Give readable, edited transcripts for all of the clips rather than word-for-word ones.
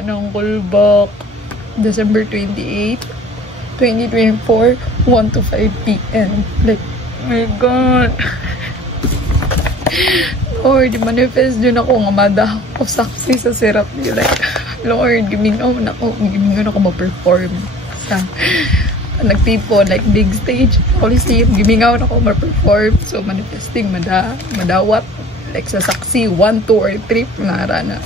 nga ng callback. December 28, 2024, 1 to 5 p.m. Like, oh my God. Lord, manifest dyan ako nga madaw ko saksi sa serap niyo. Like, Lord, gimingaw na ako ma-perform sa nagtipon, like big stage, Coliseum, gimingaw na ako ma-perform. So, manifesting madawat, like sa saksi, 1, 2, or 3, narana.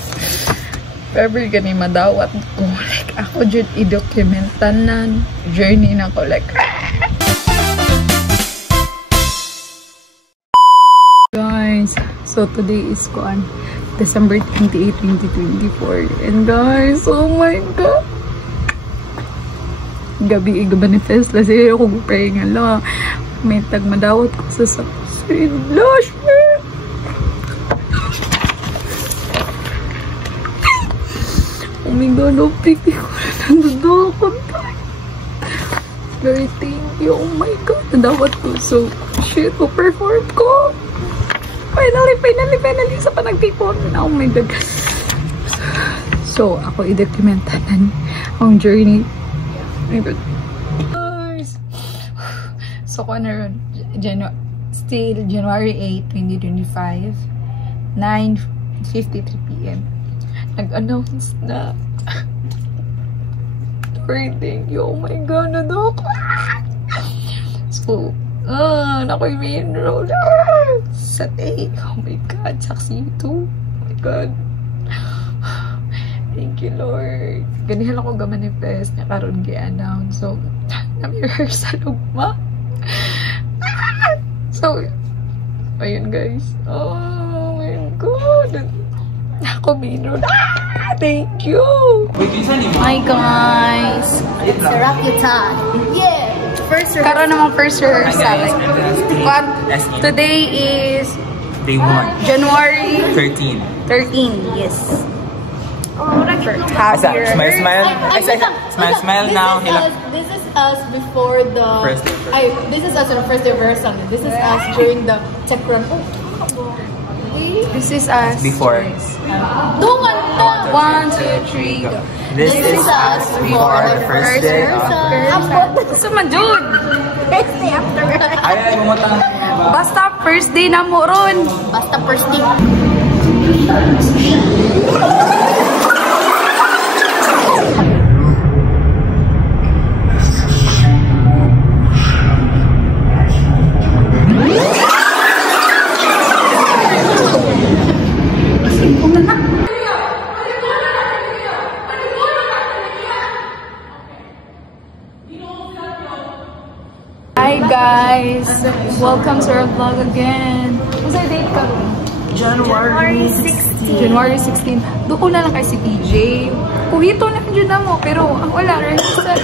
Ever gani madawat ko, like ako dyan i-documentan na journey na ko, like guys, so today is December 28, 2024, and guys, oh my God, gabi i-manifest kasi ako pray nga lang may tagmadawat ko sa saksi. Blush, oh my God, no pity ko na nandudokon tayo. Very thank you. Oh my God, nadawat ko. So, shit, perform ko. Finally, sa panagtipon. Oh my God. So, ako i-documentanan ang journey. Oh my God. Guys. So, ko na ron. Still, January 8, 2025. 9:53 p.m. Nag-announce na. Lord, thank you. Oh my God, nadok. So, nako'y main road. Sa day. Oh my God, saksi ito. Oh my God. Thank you, Lord. Ganihal ako ga-manifest na karon gi-announce. So, nami-rehearsal ugma. So, ayun guys. Oh my God. Ako minod. Thank you. Hi guys. It's a rocky time. Yeah. First rehearsal. Karon namang first rehearsal. But today is Day 1. January 13. 13. Yes. Smile now. This is us before the First day. This is us on the first day of rehearsal. This is us during the check run. This is us. Before. 1, 2, 1, 2, 3, go. This is us before the first day of Gusto man, dude. First day after. Ay, bumutang. Basta first day na mo ron. Basta first day. Hi guys, welcome to our vlog again. What's our date ka? January 16. January 16. Doon ko na lang kay si TJ. Kuhito na dyan na mo, pero wala rin sa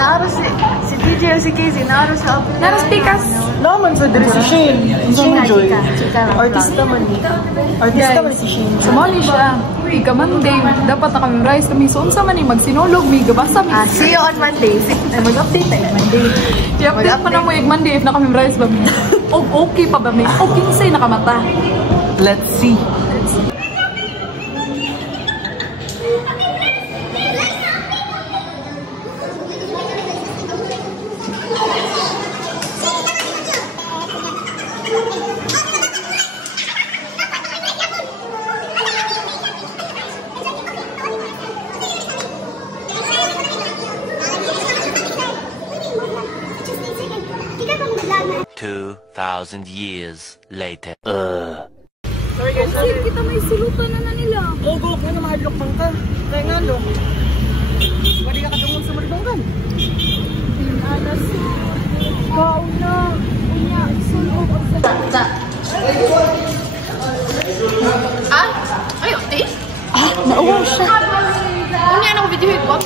Naro si DJ o si Casey, naro sa open. Naras tikas. Naman sa diri si Shane. Shane Joy. Artista man ni. Artista man si Shane. Sumali siya. Ika Monday, dapat na kami rise kami. So, unsa man ni magsinulog, may gabasa mi. See you on Monday. Mag-update tayo Monday. I-update pa na mo yung Monday if na kami rise ba mi. Okay pa ba mi? Okay sa'yo nakamata. Let's see. 2,000 years later. Sorry guys, Kasi kita may sulutan na nila. Ogo, ano mahadlok pang ka? Kaya nga no. Wali ka katungong sa malibanggan. Alas ikaw na. Unya, sulog ang sa... Ay, okay. Nauwaw siya. Unya na ko video ko.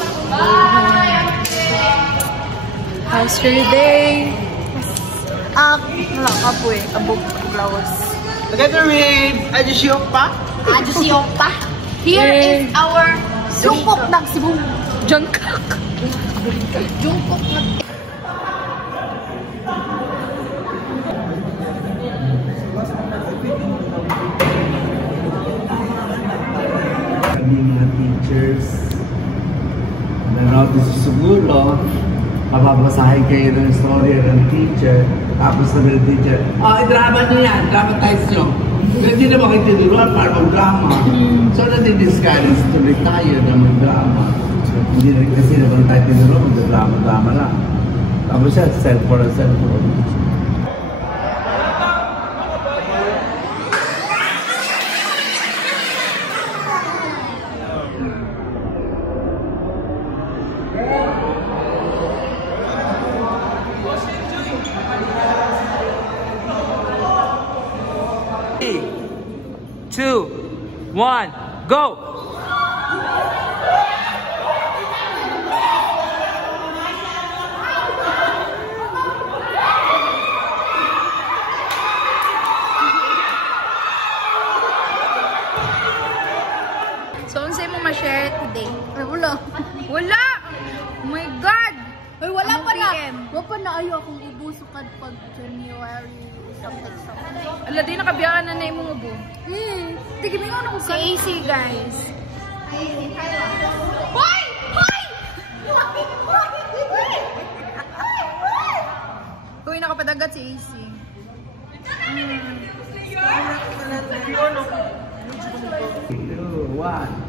How's your day? Wala ka po eh. Abog flowers. Together with Ajishio pa. Si Opa. Here is our Jungkook ng Cebu. Jungkook. Jungkook ng Kami mga team teachers. Nanotice siguro, mapapasahin kayo ng story ng teacher, tapos sabi ng teacher, i-drama nyo yan, dramatize nyo. Hindi na makitinuruan para mag-drama. So, nadi-discourage tuloy tayo na mag-drama. Hindi rin kasi naman tayo tinuruan, mag-drama lang. Tapos siya, self-for a self-for. Two, one, go! So, ano sa'yo mo ma-share today? Ay, wala. Wala! Oh my God! Ay, wala Anong pa na. PM? Wala pa na ayaw akong ibusukad pag January something. Ala, di nakabiyakan na na yung mga bu. Tigil mo na ko Si AC, guys. Hoy! Hoy! Uy, nakapadagat si AC. Two, one.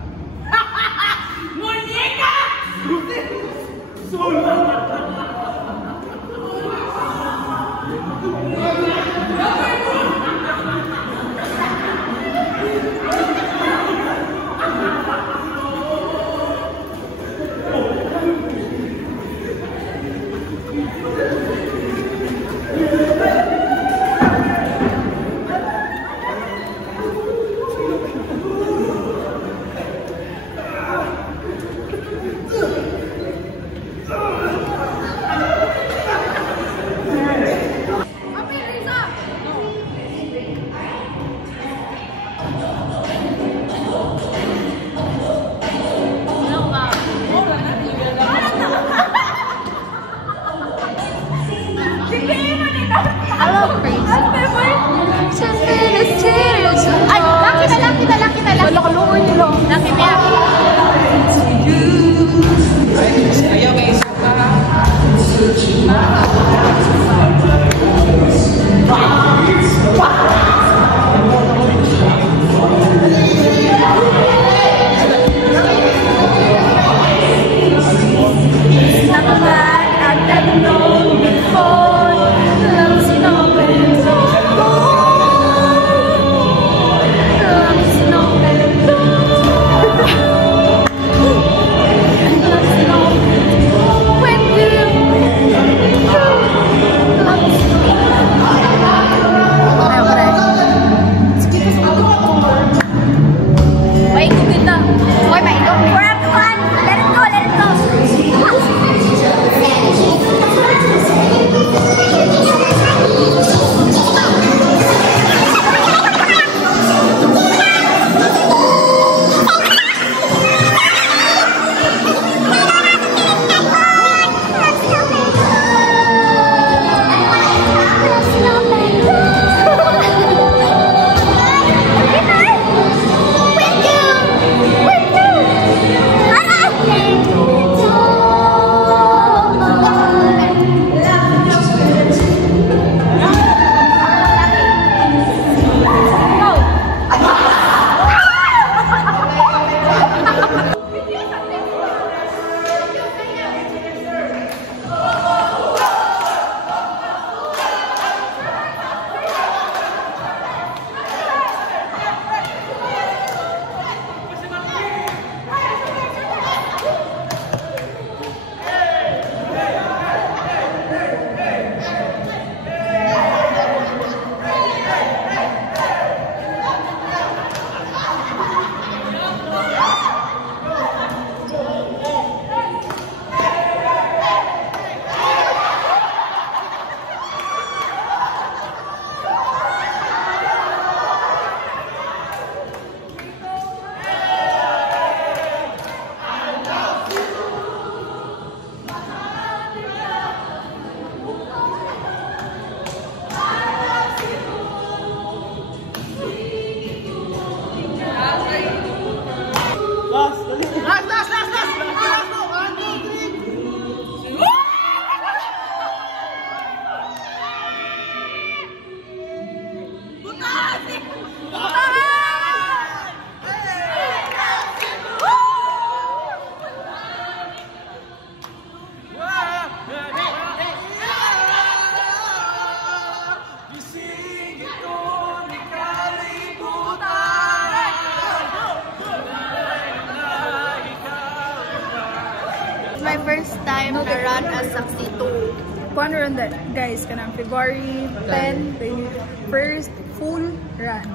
my first time na run as Saksi 2. One run that, guys, kanang February 10, the first full run.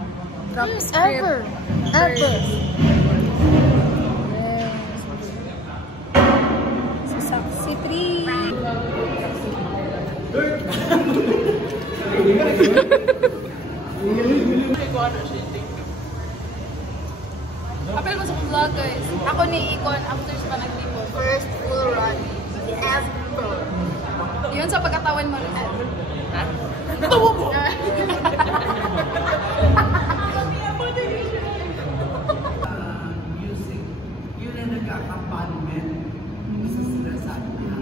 Ever. So, Saksi 3. Apel mo sa vlog, guys. Ako ni Icon after sa panagtipo. First full run ever. Yun sa pagkatawan mo. Tawa mo! Music, yun ang nagkakapanment sa sinasabi niya.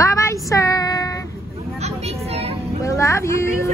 Bye-bye, sir! We love you!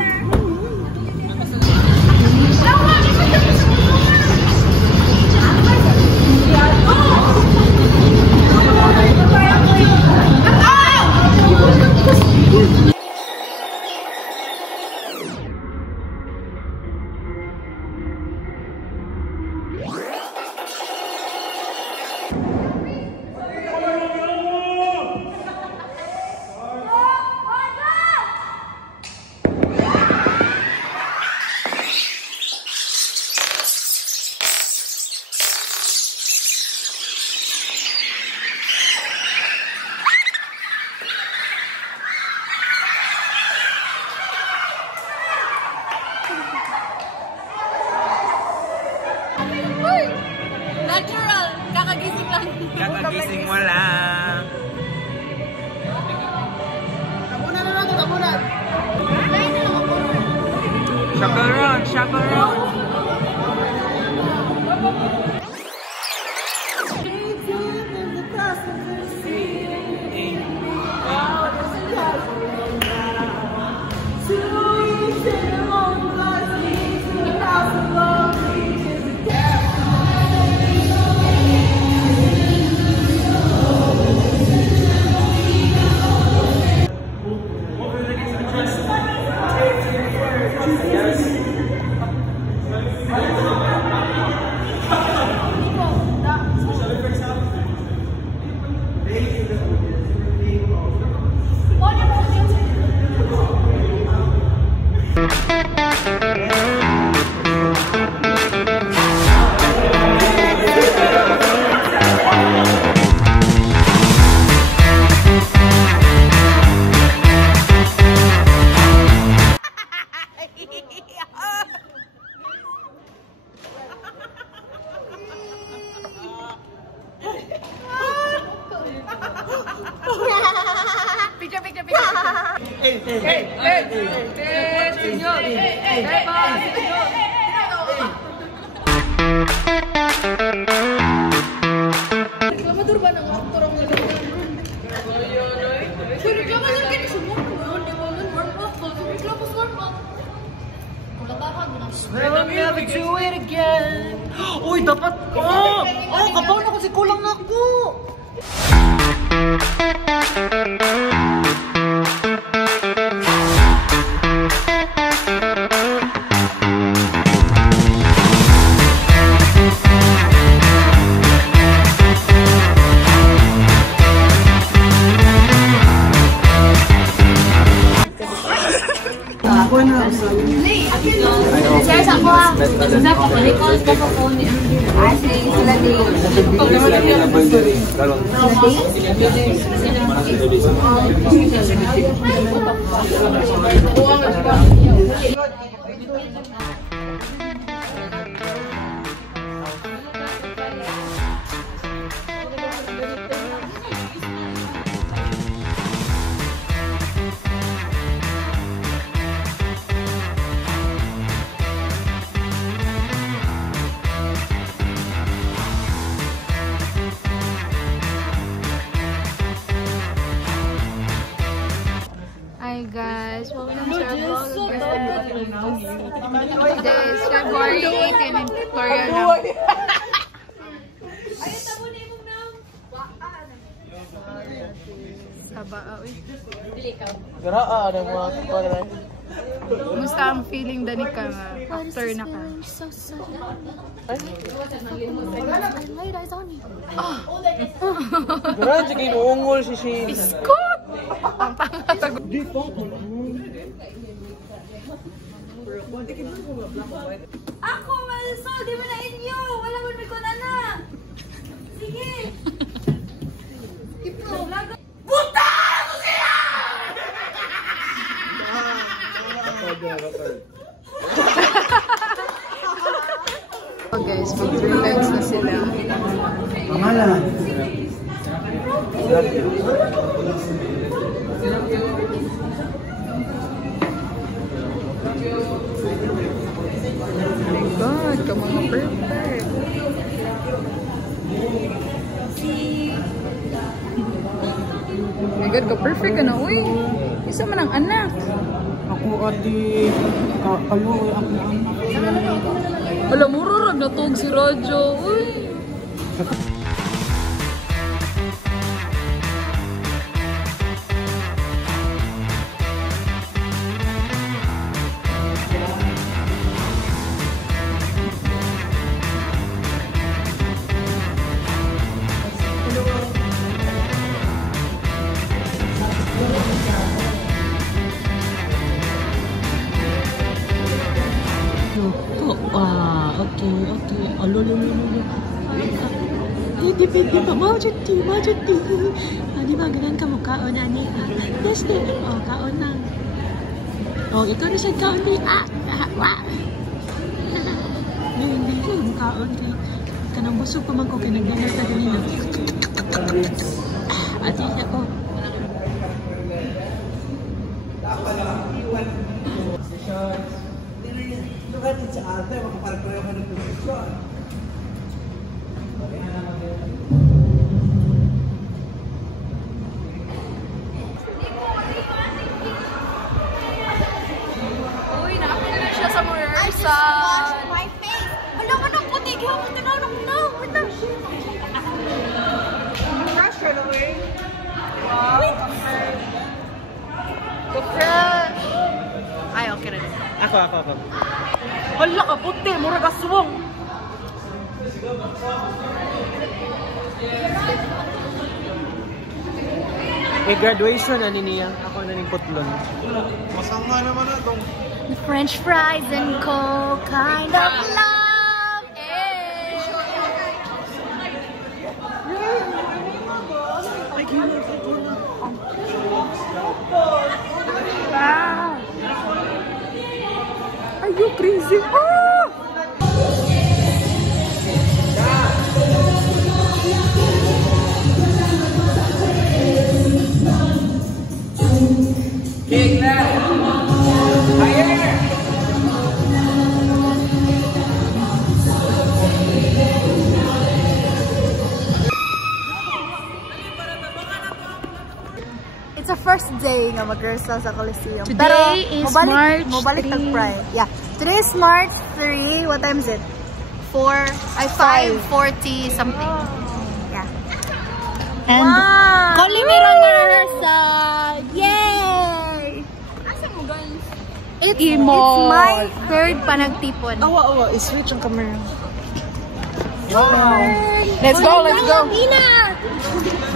Natural! Kakagising lang. Kakagising mo lang. Chaperon, chaperon. Reklamador ba ng aktor ang lagay? Reklamador ka ni sumok mo. Di ba nun warm up ko? Reklamos warm up. We'll never do it again. Uy, dapat ko! Oh, kabaw na kasi kulang na ako! Sir, sa ko ha. Sa ko, recall ko po ni Ase sila day. Hi guys, welcome to our vlog again. Today is February 18 in Victoria now. So, Taba, uy. Garaa ng mga kaparan. Kumusta ang feeling dani ka nga after na ka? Garaa, sige inuungol si Shane. Biskot! Ang pangatag. Di pa ko. Ako, Marisol, di ba na inyo? Wala mo may kunana. Sige. Puta! Ako siya! Oh guys, mag-relax na sila. Pangalan. God, ka mga perfect. My God, ka perfect ka na, uy. Isa man ang anak. Ako ati, kayo ako anak. Wala, mururag na tog si Radyo, uy. Okay. Alo. Hindi pa. Majuti. Di ba, ganun ka mo kaon na ni. Yes, di. Kaon na. Ikaw na siya kaon ni. Hindi ko mo kaon. Kanang busog pa man ko, kinagdanar ka ganina. Ati siya ko. Lugatin sa ate, makaparpareho ka ng posisyon. Uy, nakapila na siya sa I just rehearsal. washed my face. Wala ka ng puti. Gihapon ka na. Wait na. Fresh ka na eh. Fresh. Ay, okay na. Ako. Hala ka, puti. Murag aswang. Graduation na niya. Ako na ning putlon. Masama naman na itong. French fries and coke kind of love. Are you crazy? Cake na! Higher! It's a first day nga mag-rehearsal sa Coliseum. Today is March 3. Yeah. Today is March 3. What time is it? 5:40 something. Yeah. And Colimero rehearsal! Yay! It's my third panagtipon. Awa, i-switch ang camera. Let's go! Ina!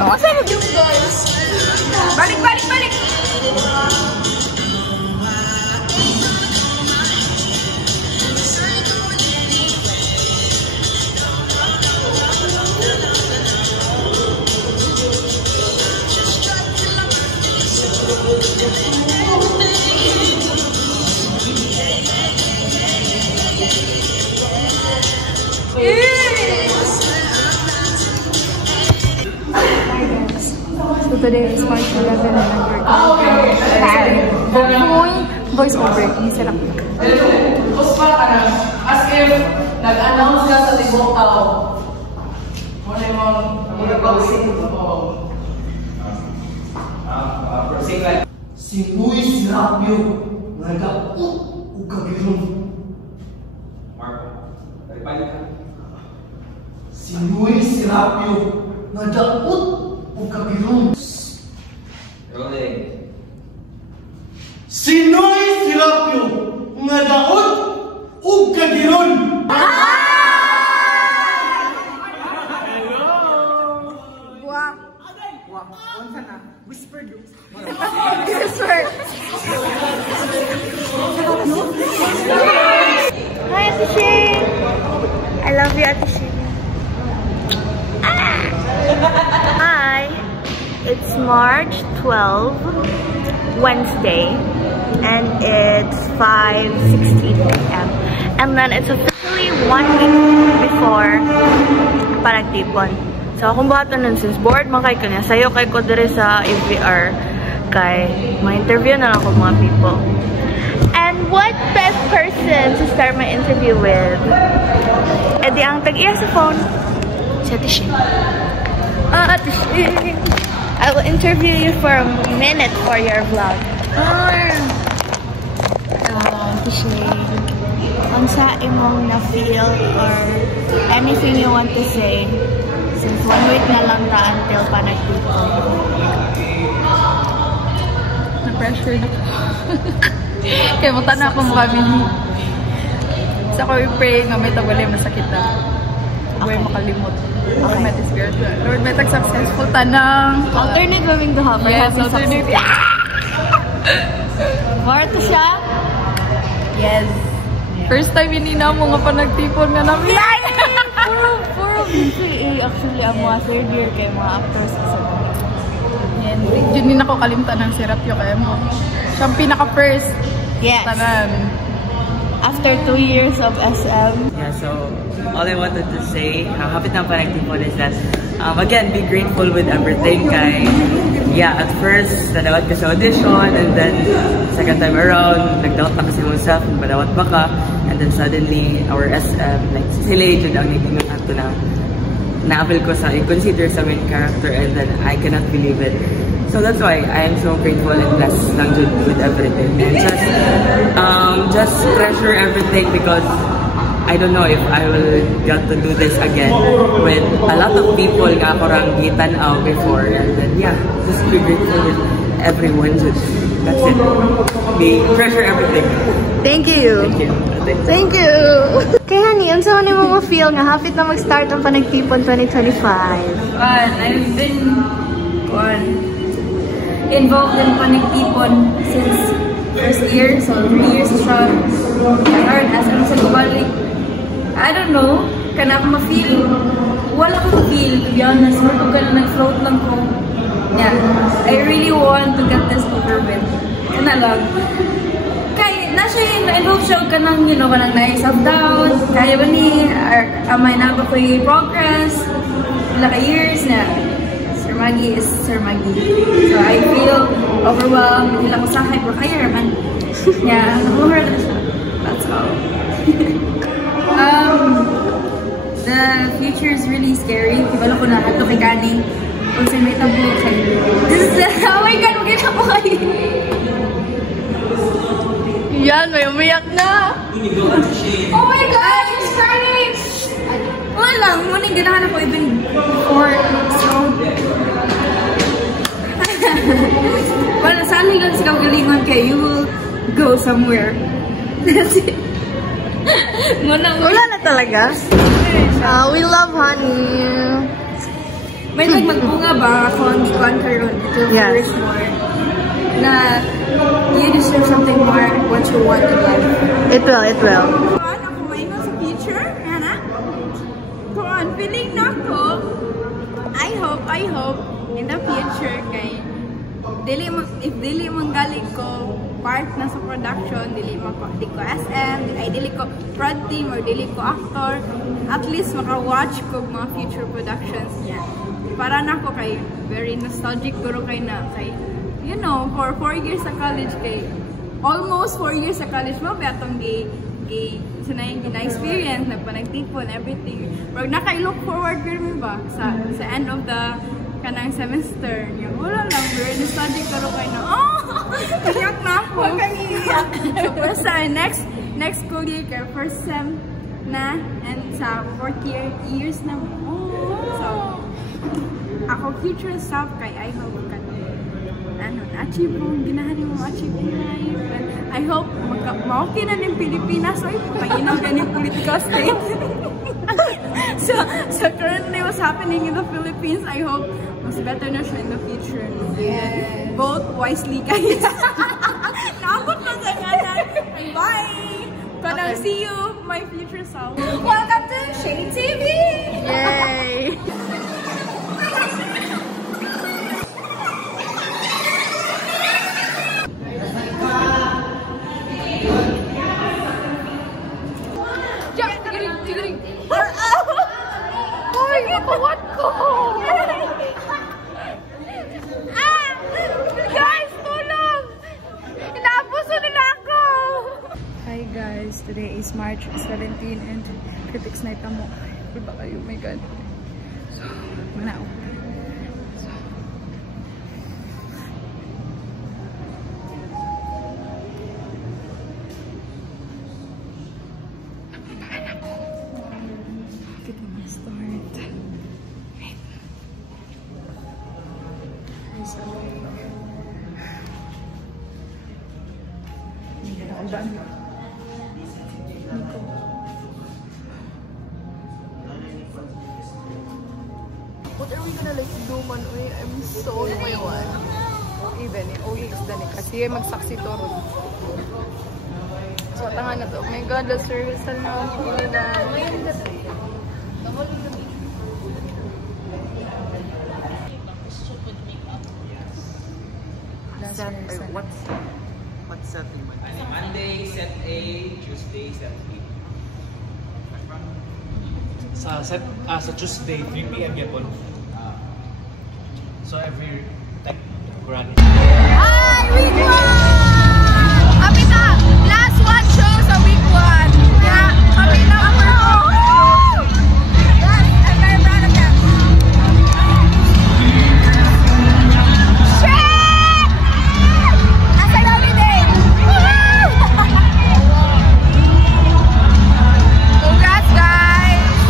What's up with you guys? Balik! So today is March 11 and we're going voice over. Sarap. As if nag-announce ka sa tibok tao. Muna yung pag-sing mo. Si Luis Rapio, nag-aut o kagirong. Marco, balik ka. Si Luis Rapio, nag-aut o kagirong. Rolling. Sino'y silapyo nga daot ug kagiron? Whisper. Hi, Ate Shane. I love you, Ate Shane. Hi. It's March 12, Wednesday, and it's 5:16 a.m. And then it's officially 1 week before Panagtipon. So akong bata nun, since board man kay kanya, sayo kay ko dire sa AVR kay ma-interview na lang ako mga people. And what best person to start my interview with? E di ang tag-iya sa phone, si Ate Shane. Ate Shane! I will interview you for a minute for your vlog. Ate Shane, unsa imong na-feel or anything you want to say? Since 1 week na lang ta until Panagtipon. Na-pressure na ko. Kaya muta na akong family. Sa ko i-pray nga may tabali masakit na. Huwag makalimot. Lord, may spiritual. Lord, may successful tanang. Alternate maming duha. Yes, alternate. Marta siya? Yes. First time hindi na mo nga Panagtipon nga namin. Puro actually ang mga third year kay mga actors sa yan. Yun din ako kalimtan ng sirap yung kaya mo. Siya ang pinaka-first. Yes. Tanan. After 2 years of SM. Yeah, so all I wanted to say, hapit ng Panagtipon is that, again, be grateful with everything. Kay, yeah, at first, nadawat ka sa audition, and then second time around, nagdawat na kasi myself, madawat ba ka, and then suddenly, our SM, like, sila yun ang naging ato na na-appeal ko sa, i-consider sa main character, and then I cannot believe it. So that's why I am so grateful and blessed lang with everything. And just treasure everything because I don't know if I will get to do this again with a lot of people nga ako rang gitanaw before. And then yeah, just be grateful with everyone. Just, that's it. Treasure everything. Thank you. Thank you. Thank you. Kaya honey, unsa man mo feel nga hapit na mag-start ang Panagtipon 2025? I've been involved in Panagtipon since first year, so 3 years siya. Karon as ano sa gubalik. I don't know, kana ako ma-feel. Wala ko ma-feel, to be honest. Kung nag-float lang ko. Yeah, I really want to get this over with. Kana lang. Kaya, na-involve siya ka ng, you know, walang na-self-doubt. Kaya ba ni, amay na ba ko yung progress? Wala ka years na. Sir Maggie is Sir Maggie. So I feel overwhelmed. Hindi lang ko sahay, pero kaya naman. Yeah, nakuhura na siya. That's all. The future is really scary. Ibalo ko na ato kay Kani. Kung sa'yo may tabo kayo. Oh my God, magkita po kayo. Yan, may umiyak na. Oh my God, you're crying. Wala lang, muning ganahan ako even before. So, wala, saan lang sa kagalingon kayo, you will go somewhere. That's it. Wala na talaga. We love honey. May magpunga ba kung karon to flourish more? Na you deserve something more what you want in life. It will, it will. Ako maingon sa future, Hana? Come on, feeling na ko. I hope in the future kay if dili manggali ko part na sa production, dili ko SM, dili ko prod team or dili ko actor, at least maka-watch ko mga future productions niya. Para na ako kay very nostalgic guro kay na kay you know, for 4 years sa college kay almost 4 years sa college mo ba atong sanayang gina-experience na Panagtipon everything. Pero naka-look forward girl ba sa end of the kanang semester niya. Wala lang, very nostalgic guro kay na iyak na ako. Huwag kang iiyak. So, next school year kay first sem na and sa 4th years na so ako future self kay I hope ka ano na-achieve mo, ginahan mo ma-achieve in life. And I hope ma-okay na ng Pilipinas. Ay, panginaw na ng political state. So currently what's happening in the Philippines, I hope mas better na siya in the future. Yes. Vote wisely, guys. Naabot na sa kanan. Bye! Parang see you, my future self. Welcome to Shady TV! Yay! Ay, ituwad ko! Guys, tulong! Inaabuso nila ako! Hi guys, today is March 17 and critics night na mo. Diba kayo? Oh my God. So, manao. What are we gonna like do man? Uy, I'm so lumayawan. Even eh, OX dali kasi magsaksi to ron. So tangan na to. Oh my God, the service na na. What's setting? Monday, set A, Tuesday, set B. Sa Tuesday, 3 p.m. yapon. So every like granny. Hi, week 1! Happy na! Last one show sa week 1. Yeah, happy na ako! Yes, I'm very proud of them. Shit! That's a lovely day! Congrats, guys!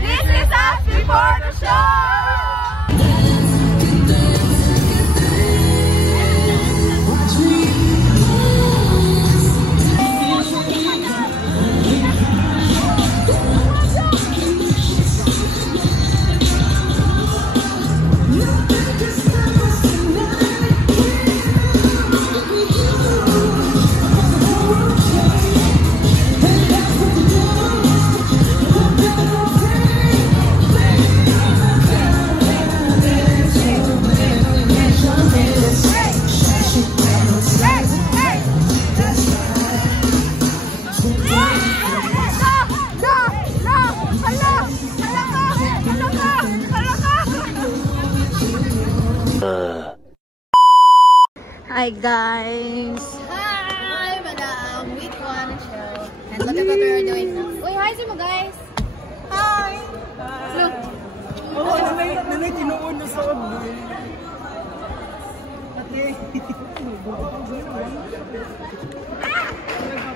This is us before the show! Hi guys! Hi, madam! Week 1 show. And look at what we're doing now. Uy, hi sa mo guys! Hi! Look! Oh, nanay tinuon na sa abdo. Ate!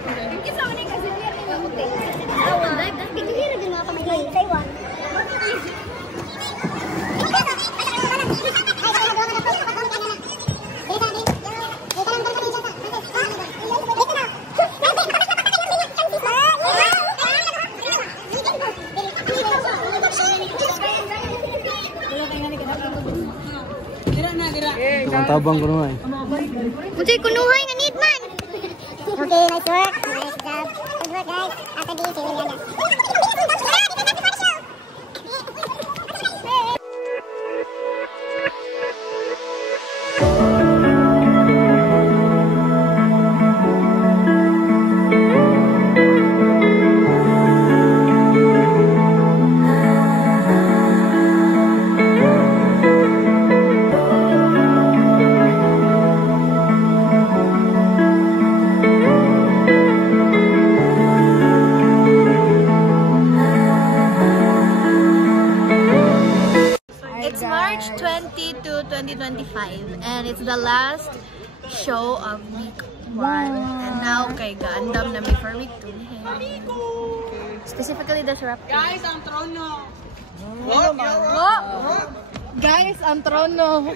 Ang kisa ko na yung kasi niya rin ako tayo. Awa, pinili din ako kami kay Taiwan. Tabang ko naman. Putoy, kunuhay nga need man! Okay, nice work. Nice job. Good work, guys. After this, we will end. It's March 20 to 2025 and it's the last show of week 1 and now kay gaandam na may for week 2. Specifically the Shrap. Guys, ang trono! Guys, ang trono.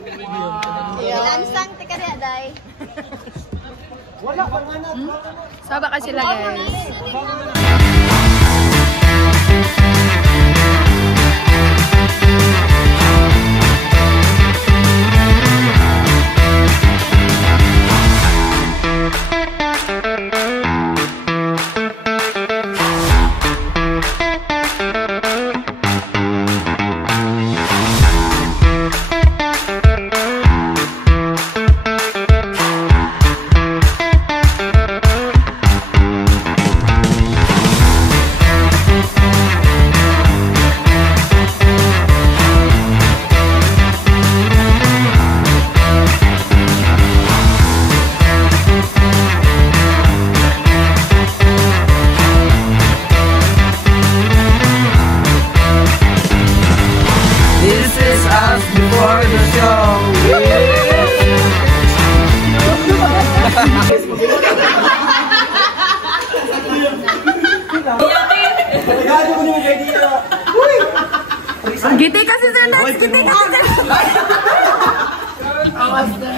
Lansang tika dia, day. Wala, panganan. Saba ka sila, guys. Giti kasi sir, giti kasi sir. Awas na.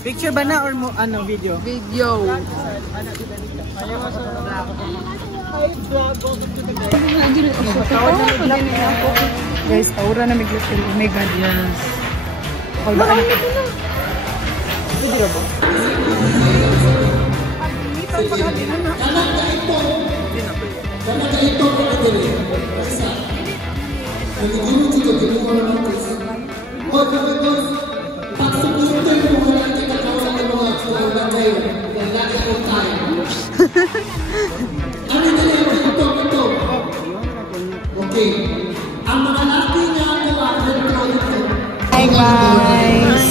Picture ba na or ano video? Video. Guys, aura na may gluten. Oh my god. Yes. Kalbaan. Video ba? Hi guys!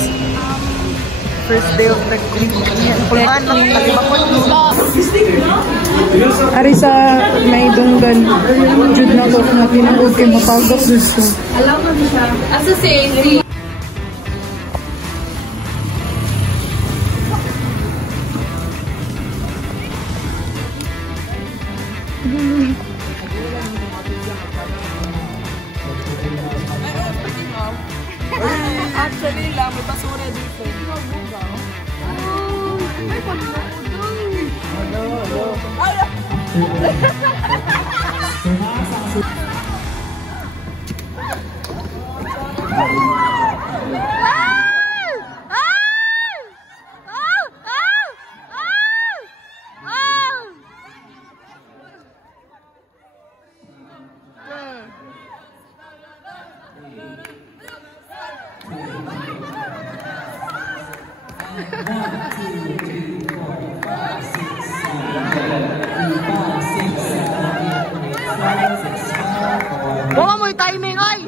First day of nag-click. Ari sa may dunggan. Jud na ko na pinagod kay mapagok gusto. Alam mo siya. Asa si Actually lang, may basura dito. Ay, bawa mo yung timing, oy!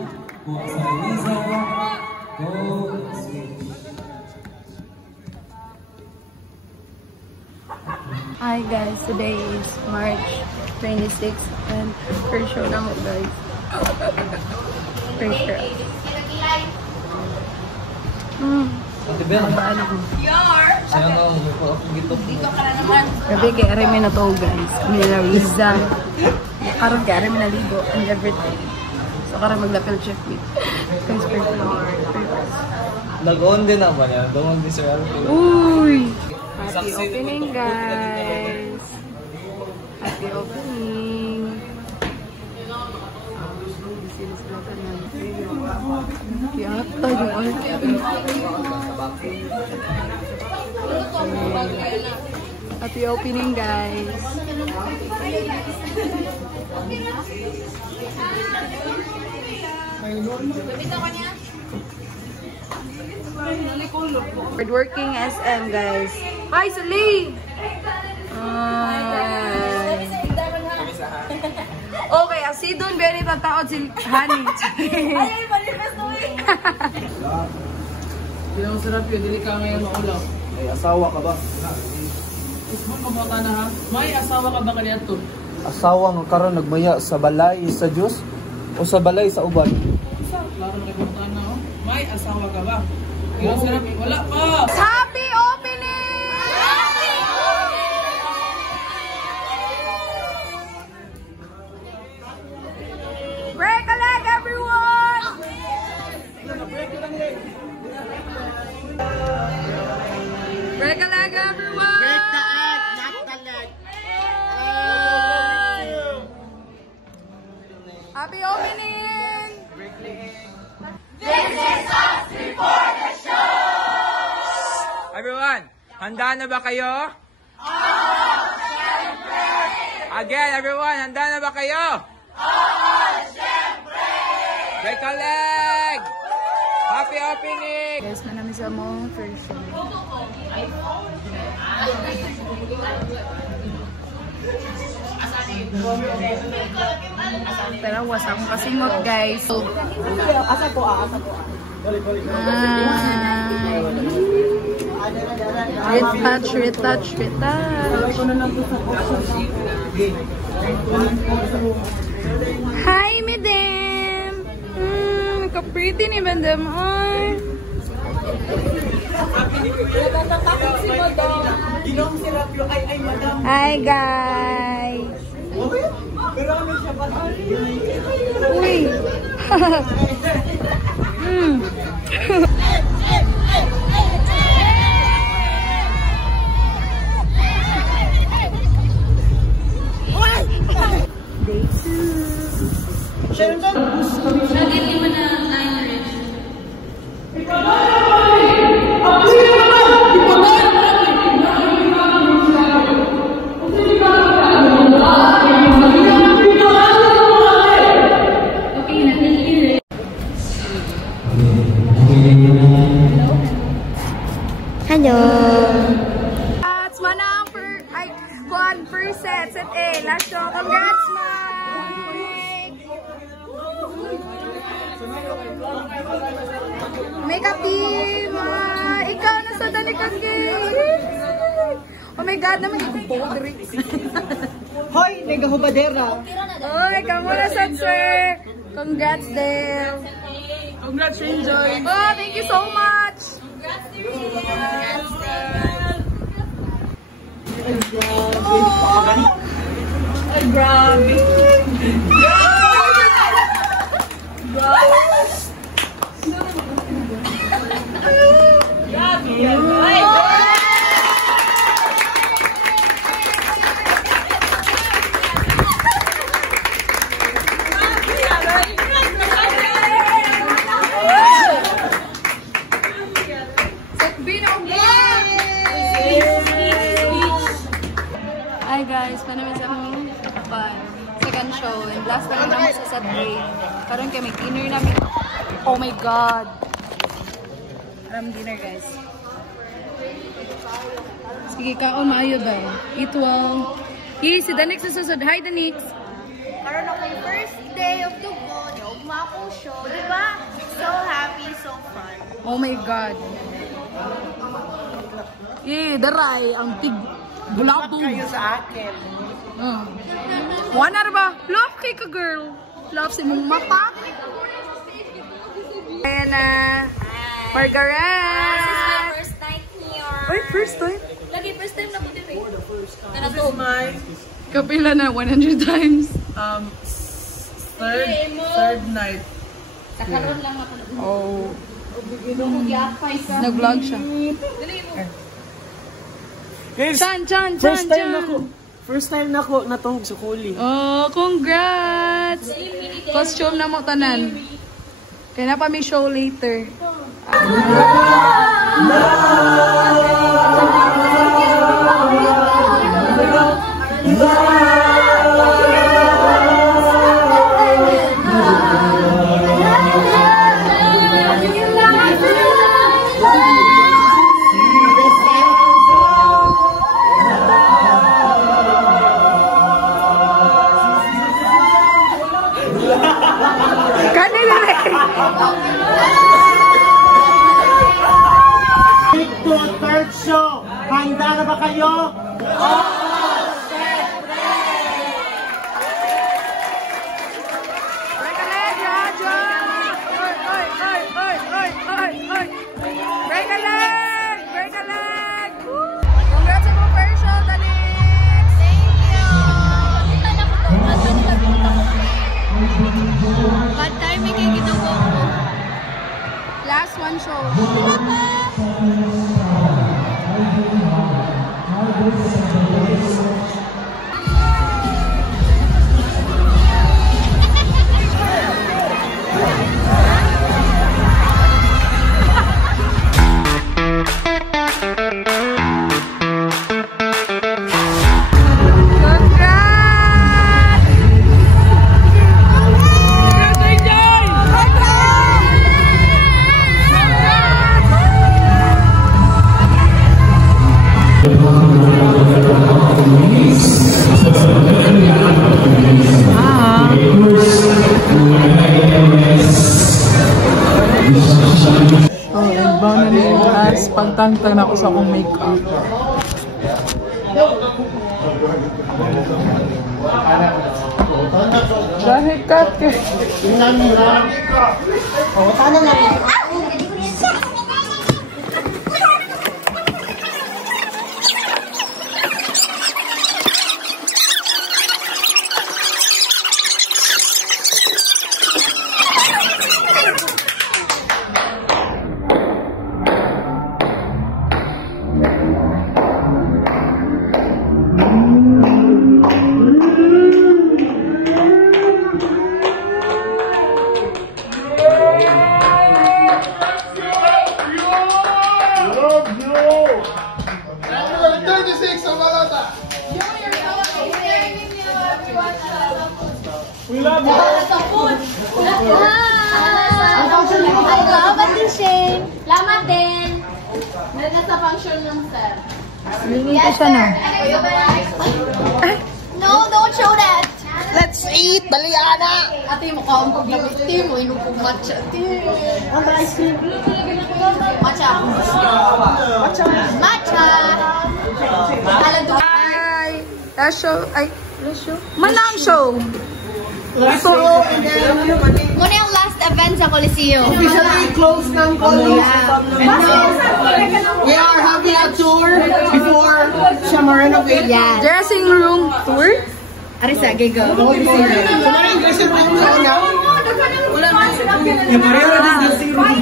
Hi guys, today is March 26th and first show na mo guys. First show. Mabaan ako. Gabi kay Aremi na to guys. Nila Liza. Karon kay Aremi na ligo and everything. So karon maglapel check with. Guys, first floor. Nag-on din naman yan. Doon din sir. Uy! Happy opening guys! Happy opening! Yata yung art. Happy opening guys! Hardworking SM guys. Hi Sally! Okay, asi doon very tataod si Honey. Ay, manifest mo eh. Hindi ang sarap yun, dili ka ngayon maulaw. Ay, asawa ka ba? Ismong kabata na ha? May asawa ka ba kanina to? Asawa nga karon nagmaya sa balay sa Diyos o sa balay sa uban? Klaro nakikita na oh. May asawa ka ba? Hindi ang sarap, wala pa! Happy opening! Happy Handa na ba kayo? Oo, syempre! Again, everyone, handa na ba kayo? Oo, syempre! Break a leg! Happy opening! Guys, na namin sa mong first show. Pero was akong kasimot, guys. Asa po. Retouch. Hi, madam! Ka-pretty ni madam. Ay! Hi, guys! Uy! Day 2. Nagili mo na 9 rin. Hello. Congrats, manang first set A. Last show. Congrats, Mike. Makeup team. Ikaw na sa dalikan game. Oh my God, naman ito podri. Hoy, negahubadera. Oy, kamu na sa sir. Congrats, Dale. Congrats, Enjoy. Oh, thank you so much. Ay, grabe. Hi guys, panamin sa aming second show. And last time namin sa Saturday. Karon kay may dinner namin. Oh my God! Aram dinner guys. Sige, kaon maayo ba? Eat well. Yee, si Danix na susod. Hi Danix! Karon ako yung first day of the ball. Ugma akong show. Diba? So happy, so fun. Oh my God! Yee, daray. Ang tig... Bulabog. Kayo sa akin. One na ba? Love kay ka girl. Love si mong mata. Ayan na. Margaret. First night here. Ay, first time? Lagi first time na ko din eh. This is my Kapila na 100 times. third night. Nakaroon lang ako. Oh. Magyapay ka. Nag-vlog siya. Dali mo. Guys, Chan. first time na ako natungog sa kuli. Oh, congrats! Costume na mo tanan. Kaya na pa may show later. Third show. Handa na ba kayo? Break a leg! Congrats sa mga first show, Danix! Thank you! Bad timing kayo ginawa ko. Last one show. Iba na niya yung last pagtangtang na ako sa akong makeup. Dahil kake. Oh, sana na. We love you. Salamat din, Shane. Salamat din. Nasa function ng sir. Yes, siya na. No, don't show that. Let's eat! Baliana! Ate, mukha akong paglilitin mo. Inom kong matcha. Ang ice cream. Matcha. Matcha. Hi! Last show. Ay, last show? Manang show! Ito. Muna yung last event sa Coliseo. Officially closed ng Coliseo. We are having a tour before siya ma-renovate. Yeah. Dressing room tour? Arisa, gigo. Kumara yung dressing room sa una. Yung pareho na din dressing room.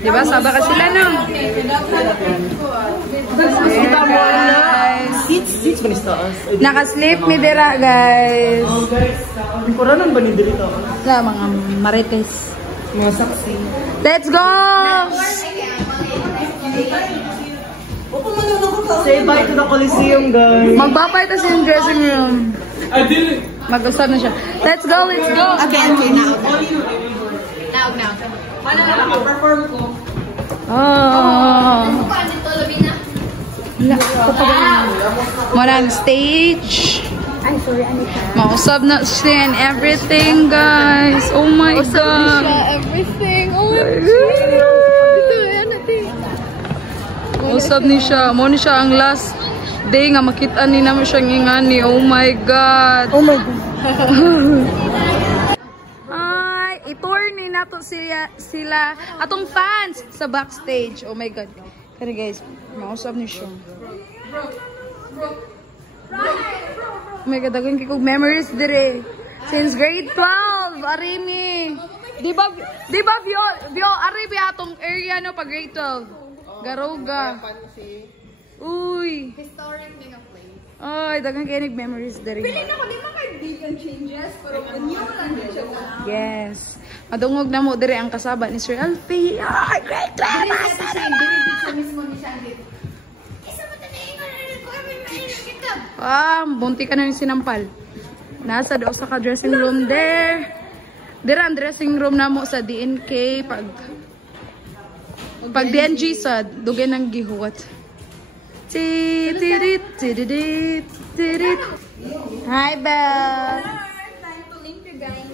Diba? Saba ka sila, no? Guys. Seats ba ni taas? Nakasleep ni Dira, guys. Yung koranan ba ni dito? Sa mga marites. Mga saksi. Let's go! Say bye to the Coliseum, guys. Magbabay tas yung dressing room. Mag-usap na siya. Let's go, let's go! Okay, now. Now. Perform ko. Oh! Muna ang stage. Ay, sorry, Anika. Mausap na siya and everything, guys. Oh my God. Everything. Oh, Mausap ni siya. Mo ni siya ang last day nga makita ni naman siya ngingani. Oh my God. Oh my God. Ay, i-tour ni nato sila atong fans sa backstage. Oh my God. Kaya guys, mausap ni siya. Oh my God, dagang kikog memories dire. Since grade 12, Arini. Di ba Vio, ari ba atong area no pag grade 12? Garuga. Uy. Historic din ang place. Ay, dagang kinig memories dire. Feeling ako, di ba kayo big ang changes? Pero new lang din siya. Yes. Madungog na mo dire ang kasaba ni Sir Alfie. Ay, great job! Mismo ni Shandy. Isa mo tanayin ko kami mainit kita. Bunti ka na yung sinampal. Nasa daw sa ka-dressing room there. Dire ang dressing room na mo sa DNK pag DNG sa dugen ng gihuwat. Hi, Belle! Time to link you guys.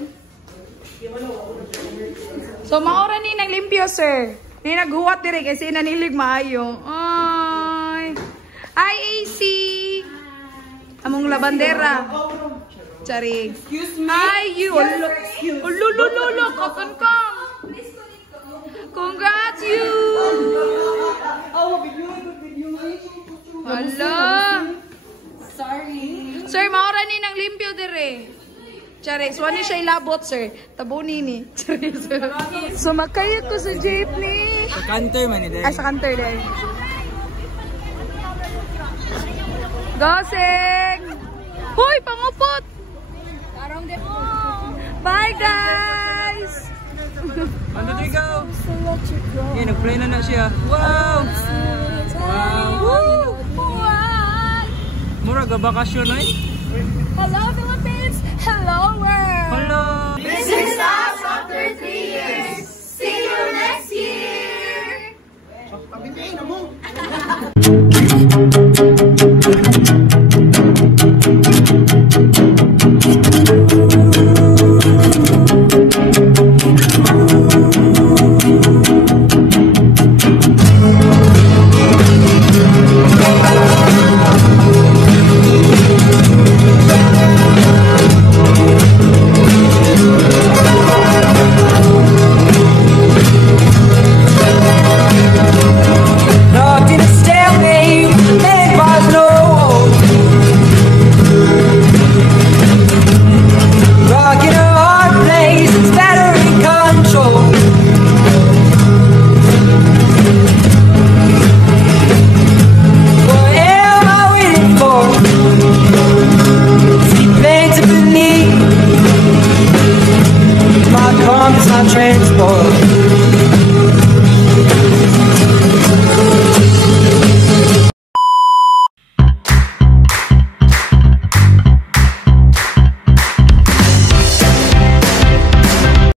So, maura ni naglimpyo, sir. Ni naghuwat dire kasi nanilig maayo. Ay! Hi, AC! Among labandera. Charig. Excuse me. Hi, you! Ululululu! Kakankang! Congrats, you! Hala! Sorry. Sir, maura ni nang limpyo dire. Charig. So, ano siya ilabot, sir? Tabunin ni. So, makaya ko sa jeepney. Sa canter man ni Ay, sa canter din. Goseng! Hoy, pangupot! Bye, guys! Ano do go? Yeah, nag-pray na siya. Wow! Wow! Mura ga bakasyon ay? Hello, Philippines! Hello, world! Hello! This is us after 3 years. See you next year.